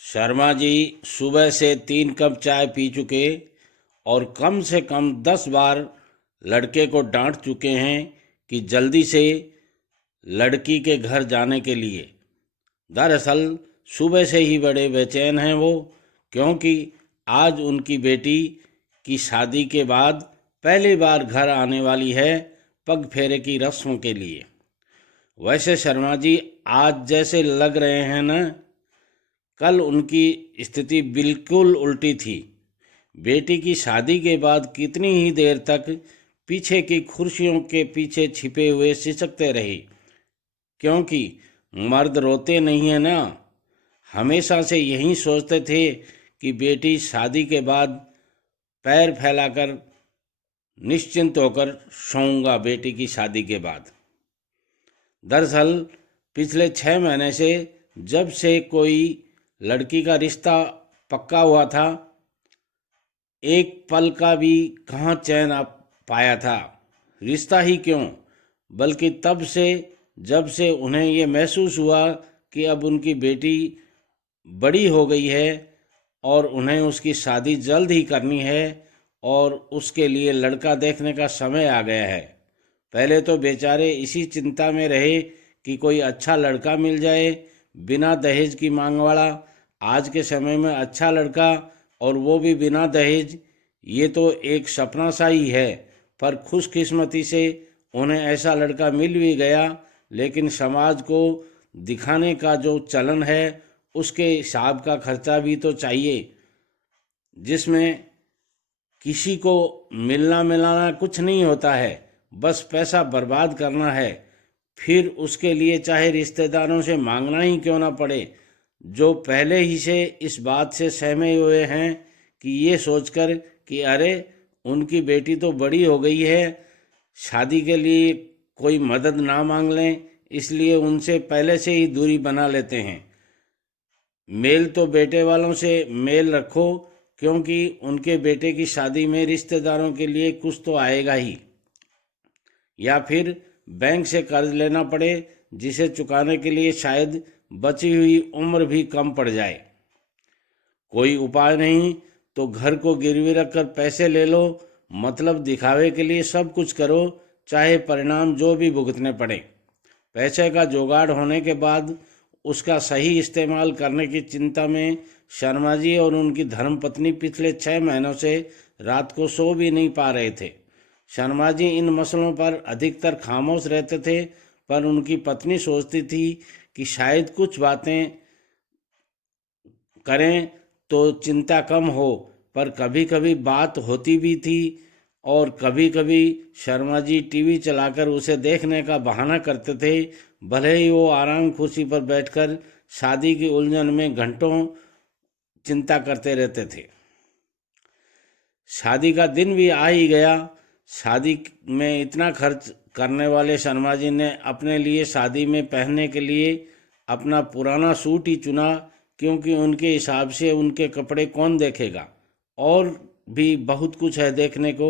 शर्मा जी सुबह से 3 कप चाय पी चुके और कम से कम 10 बार लड़के को डांट चुके हैं कि जल्दी से लड़की के घर जाने के लिए। दरअसल सुबह से ही बड़े बेचैन हैं वो, क्योंकि आज उनकी बेटी की शादी के बाद पहली बार घर आने वाली है पग फेरे की रस्म के लिए। वैसे शर्मा जी आज जैसे लग रहे हैं ना, कल उनकी स्थिति बिल्कुल उल्टी थी। बेटी की शादी के बाद कितनी ही देर तक पीछे की कुर्सियों के पीछे छिपे हुए सिसकते रहे, क्योंकि मर्द रोते नहीं है ना। हमेशा से यही सोचते थे कि बेटी शादी के बाद पैर फैलाकर निश्चिंत होकर सोऊंगा बेटी की शादी के बाद। दरअसल पिछले 6 महीने से जब से कोई लड़की का रिश्ता पक्का हुआ था, एक पल का भी कहाँ चैन आ पाया था। रिश्ता ही क्यों, बल्कि तब से जब से उन्हें ये महसूस हुआ कि अब उनकी बेटी बड़ी हो गई है और उन्हें उसकी शादी जल्द ही करनी है और उसके लिए लड़का देखने का समय आ गया है। पहले तो बेचारे इसी चिंता में रहे कि कोई अच्छा लड़का मिल जाए बिना दहेज की मांग वाला। आज के समय में अच्छा लड़का और वो भी बिना दहेज, ये तो एक सपना सा ही है। पर खुशकिस्मती से उन्हें ऐसा लड़का मिल भी गया, लेकिन समाज को दिखाने का जो चलन है उसके हिसाब का खर्चा भी तो चाहिए, जिसमें किसी को मिलना मिलाना कुछ नहीं होता है, बस पैसा बर्बाद करना है। फिर उसके लिए चाहे रिश्तेदारों से मांगना ही क्यों ना पड़े, जो पहले ही से इस बात से सहमे हुए हैं कि ये सोचकर कि अरे उनकी बेटी तो बड़ी हो गई है, शादी के लिए कोई मदद ना मांग लें, इसलिए उनसे पहले से ही दूरी बना लेते हैं। मेल तो बेटे वालों से मेल रखो, क्योंकि उनके बेटे की शादी में रिश्तेदारों के लिए कुछ तो आएगा ही, या फिर बैंक से कर्ज लेना पड़े जिसे चुकाने के लिए शायद बची हुई उम्र भी कम पड़ जाए। कोई उपाय नहीं तो घर को गिरवी रखकर पैसे ले लो, मतलब दिखावे के लिए सब कुछ करो, चाहे परिणाम जो भी भुगतने पड़े। पैसे का जुगाड़ होने के बाद उसका सही इस्तेमाल करने की चिंता में शर्मा जी और उनकी धर्मपत्नी पिछले 6 महीनों से रात को सो भी नहीं पा रहे थे। शर्मा जी इन मसलों पर अधिकतर खामोश रहते थे, पर उनकी पत्नी सोचती थी कि शायद कुछ बातें करें तो चिंता कम हो। पर कभी कभी बात होती भी थी और कभी कभी शर्मा जी टीवी चलाकर उसे देखने का बहाना करते थे, भले ही वो आराम कुर्सी पर बैठकर शादी की उलझन में घंटों चिंता करते रहते थे। शादी का दिन भी आ ही गया। शादी में इतना खर्च करने वाले शर्मा जी ने अपने लिए शादी में पहनने के लिए अपना पुराना सूट ही चुना, क्योंकि उनके हिसाब से उनके कपड़े कौन देखेगा। और भी बहुत कुछ है देखने को।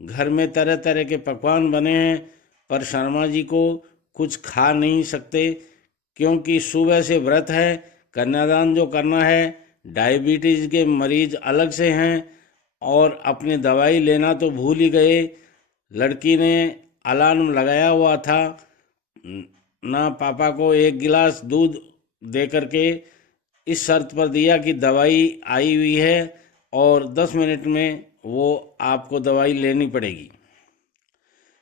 घर में तरह तरह के पकवान बने हैं, पर शर्मा जी को कुछ खा नहीं सकते, क्योंकि सुबह से व्रत है, कन्यादान जो करना है, डायबिटीज़ के मरीज अलग से हैं और अपनी दवाई लेना तो भूल ही गए। लड़की ने अलार्म लगाया हुआ था, ना पापा को एक गिलास दूध दे करके इस शर्त पर दिया कि दवाई आई हुई है और 10 मिनट में वो आपको दवाई लेनी पड़ेगी।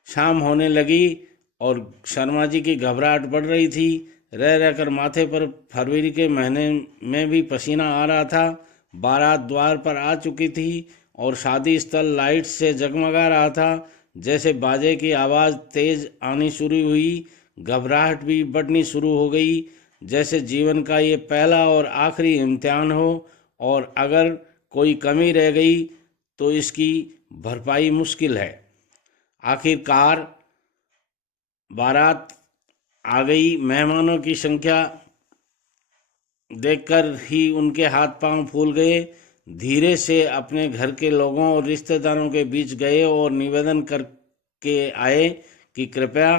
शाम होने लगी और शर्मा जी की घबराहट बढ़ रही थी। रह रहकर माथे पर फरवरी के महीने में भी पसीना आ रहा था। बारात द्वार पर आ चुकी थी और शादी स्थल लाइट से जगमगा रहा था। जैसे बाजे की आवाज़ तेज आनी शुरू हुई, घबराहट भी बढ़नी शुरू हो गई, जैसे जीवन का ये पहला और आखिरी इम्तिहान हो और अगर कोई कमी रह गई तो इसकी भरपाई मुश्किल है। आखिरकार बारात आ गई। मेहमानों की संख्या देखकर ही उनके हाथ पांव फूल गए। धीरे से अपने घर के लोगों और रिश्तेदारों के बीच गए और निवेदन करके आए कि कृपया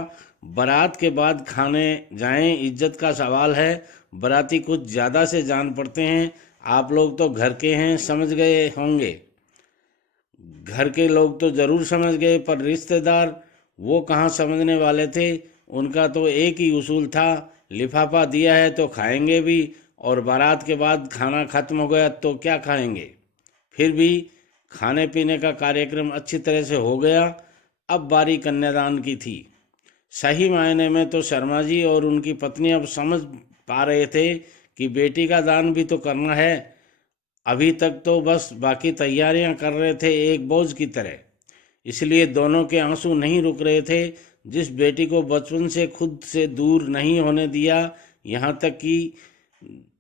बारात के बाद खाने जाएं, इज्जत का सवाल है। बाराती कुछ ज़्यादा से जान पड़ते हैं, आप लोग तो घर के हैं, समझ गए होंगे। घर के लोग तो ज़रूर समझ गए, पर रिश्तेदार वो कहाँ समझने वाले थे। उनका तो एक ही उसूल था, लिफाफा दिया है तो खाएंगे भी, और बारात के बाद खाना खत्म हो गया तो क्या खाएंगे। फिर भी खाने पीने का कार्यक्रम अच्छी तरह से हो गया। अब बारी कन्यादान की थी। सही मायने में तो शर्मा जी और उनकी पत्नी अब समझ पा रहे थे कि बेटी का दान भी तो करना है। अभी तक तो बस बाकी तैयारियां कर रहे थे एक बोझ की तरह, इसलिए दोनों के आंसू नहीं रुक रहे थे। जिस बेटी को बचपन से खुद से दूर नहीं होने दिया, यहाँ तक कि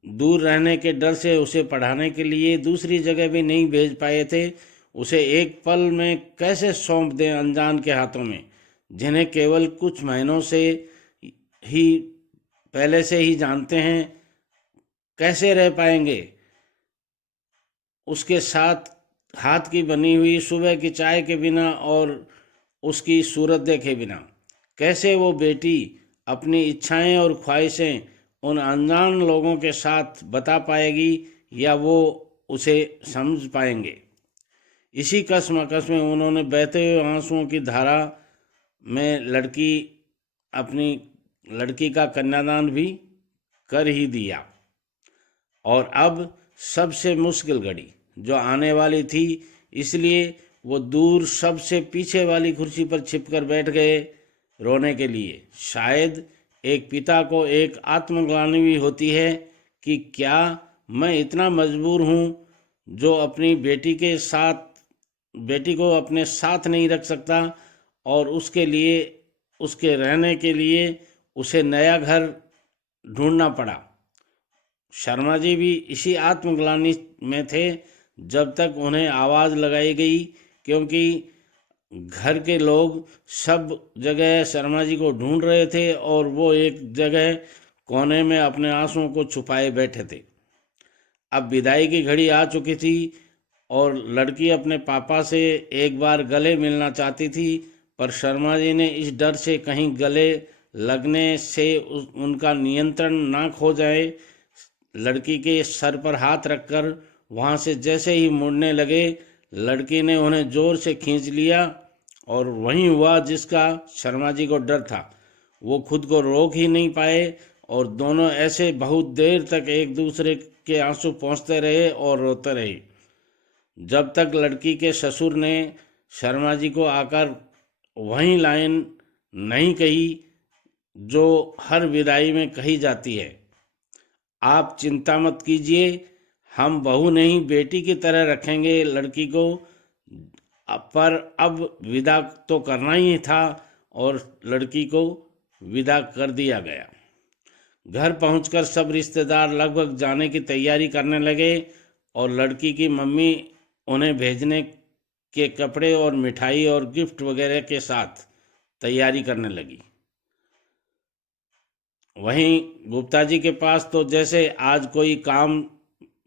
दूर रहने के डर से उसे पढ़ाने के लिए दूसरी जगह भी नहीं भेज पाए थे, उसे एक पल में कैसे सौंप दें अनजान के हाथों में, जिन्हें केवल कुछ महीनों से ही पहले से ही जानते हैं। कैसे रह पाएंगे उसके साथ हाथ की बनी हुई सुबह की चाय के बिना और उसकी सूरत देखे बिना। कैसे वो बेटी अपनी इच्छाएं और ख्वाहिशें उन अनजान लोगों के साथ बता पाएगी, या वो उसे समझ पाएंगे। इसी कशमकश में उन्होंने बहते हुए आंसुओं की धारा में अपनी लड़की का कन्यादान भी कर ही दिया। और अब सबसे मुश्किल घड़ी जो आने वाली थी, इसलिए वो दूर सबसे पीछे वाली कुर्सी पर छिपकर बैठ गए रोने के लिए। शायद एक पिता को एक आत्मग्लानि भी होती है कि क्या मैं इतना मजबूर हूँ जो अपनी बेटी को अपने साथ नहीं रख सकता, और उसके रहने के लिए उसे नया घर ढूंढना पड़ा। शर्मा जी भी इसी आत्मग्लानि में थे जब तक उन्हें आवाज़ लगाई गई, क्योंकि घर के लोग सब जगह शर्मा जी को ढूंढ रहे थे और वो एक जगह कोने में अपने आंसुओं को छुपाए बैठे थे। अब विदाई की घड़ी आ चुकी थी और लड़की अपने पापा से एक बार गले मिलना चाहती थी, पर शर्मा जी ने इस डर से कहीं गले लगने से उनका नियंत्रण ना खो जाए, लड़की के सर पर हाथ रखकर वहाँ से जैसे ही मुड़ने लगे, लड़की ने उन्हें जोर से खींच लिया। और वहीं हुआ जिसका शर्मा जी को डर था। वो खुद को रोक ही नहीं पाए और दोनों ऐसे बहुत देर तक एक दूसरे के आंसू पोंछते रहे और रोते रहे, जब तक लड़की के ससुर ने शर्मा जी को आकर वही लाइन नहीं कही जो हर विदाई में कही जाती है, आप चिंता मत कीजिए, हम बहू नहीं बेटी की तरह रखेंगे लड़की को। पर अब विदा तो करना ही था और लड़की को विदा कर दिया गया। घर पहुंचकर सब रिश्तेदार लगभग जाने की तैयारी करने लगे और लड़की की मम्मी उन्हें भेजने के कपड़े और मिठाई और गिफ्ट वगैरह के साथ तैयारी करने लगी। वहीं गुप्ता जी के पास तो जैसे आज कोई काम,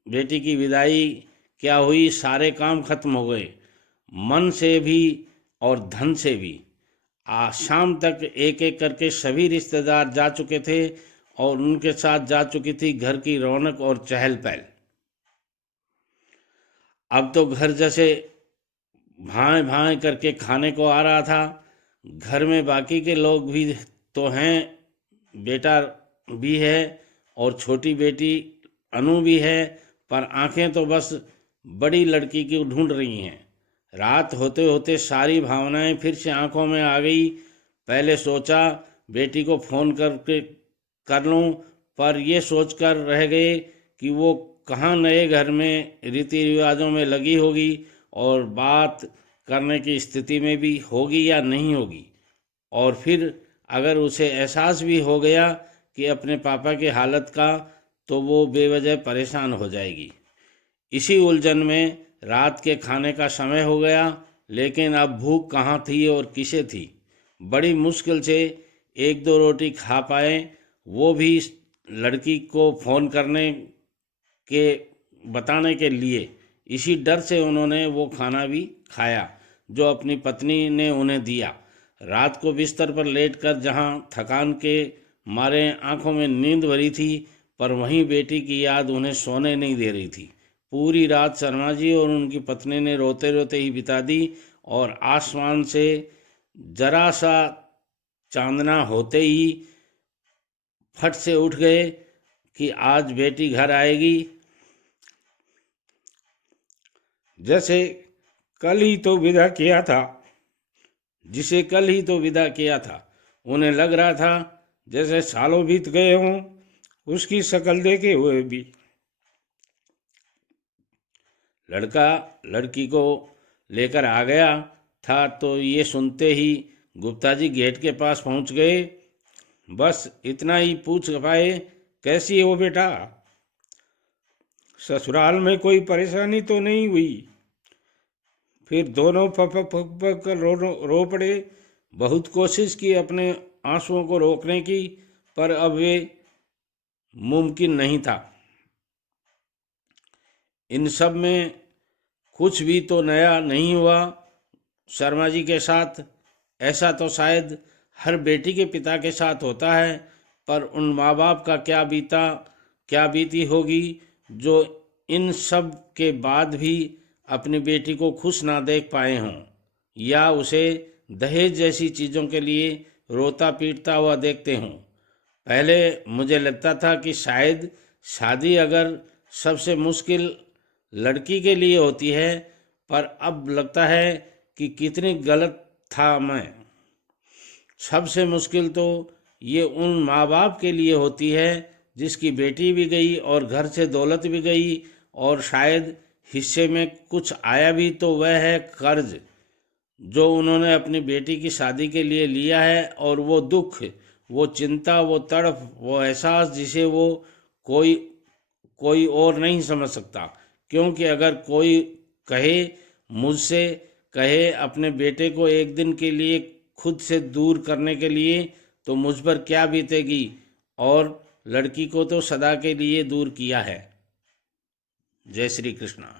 बेटी की विदाई क्या हुई, सारे काम खत्म हो गए, मन से भी और धन से भी। आज शाम तक एक एक करके सभी रिश्तेदार जा चुके थे और उनके साथ जा चुकी थी घर की रौनक और चहल पहल। अब तो घर जैसे भाएं भाएं करके खाने को आ रहा था। घर में बाकी के लोग भी तो हैं, बेटा भी है और छोटी बेटी अनु भी है, पर आंखें तो बस बड़ी लड़की की ढूंढ रही हैं। रात होते होते सारी भावनाएं फिर से आंखों में आ गई। पहले सोचा बेटी को फ़ोन करके कर लूं, पर ये सोचकर रह गए कि वो कहाँ नए घर में रीति रिवाजों में लगी होगी और बात करने की स्थिति में भी होगी या नहीं होगी। और फिर अगर उसे एहसास भी हो गया कि अपने पापा की हालत का, तो वो बेवजह परेशान हो जाएगी। इसी उलझन में रात के खाने का समय हो गया, लेकिन अब भूख कहाँ थी और किसे थी। बड़ी मुश्किल से एक दो रोटी खा पाए, वो भी लड़की को फ़ोन करने के बताने के लिए। इसी डर से उन्होंने वो खाना भी खाया जो अपनी पत्नी ने उन्हें दिया। रात को बिस्तर पर लेटकर जहाँ थकान के मारे आंखों में नींद भरी थी, पर वहीं बेटी की याद उन्हें सोने नहीं दे रही थी। पूरी रात शर्मा जी और उनकी पत्नी ने रोते रोते ही बिता दी और आसमान से जरा सा चांदना होते ही फट से उठ गए कि आज बेटी घर आएगी। जैसे कल ही तो विदा किया था, जिसे कल ही तो विदा किया था। उन्हें लग रहा था जैसे सालों बीत गए हों उसकी शक्ल देखे हुए भी। लड़का लड़की को लेकर आ गया था तो ये सुनते ही गुप्ता जी गेट के पास पहुंच गए। बस इतना ही पूछ पाए, कैसी हो बेटा? ससुराल में कोई परेशानी तो नहीं हुई? फिर दोनों पक पक पक कर रो पड़े। बहुत कोशिश की अपने आंसुओं को रोकने की, पर अब वे मुमकिन नहीं था। इन सब में कुछ भी तो नया नहीं हुआ शर्मा जी के साथ। ऐसा तो शायद हर बेटी के पिता के साथ होता है, पर उन माँ बाप का क्या बीती होगी जो इन सब के बाद भी अपनी बेटी को खुश ना देख पाए हों, या उसे दहेज जैसी चीज़ों के लिए रोता पीटता हुआ देखते हों। पहले मुझे लगता था कि शायद शादी अगर सबसे मुश्किल लड़की के लिए होती है, पर अब लगता है कि कितनी गलत था मैं। सबसे मुश्किल तो ये उन माँ बाप के लिए होती है जिसकी बेटी भी गई और घर से दौलत भी गई, और शायद हिस्से में कुछ आया भी तो वह है कर्ज जो उन्होंने अपनी बेटी की शादी के लिए लिया है। और वो दुख, वो चिंता, वो तड़प, वो एहसास जिसे वो कोई कोई और नहीं समझ सकता। क्योंकि अगर कोई कहे, मुझसे कहे अपने बेटे को एक दिन के लिए खुद से दूर करने के लिए, तो मुझ पर क्या बीतेगी। और लड़की को तो सदा के लिए दूर किया है। जय श्री कृष्णा।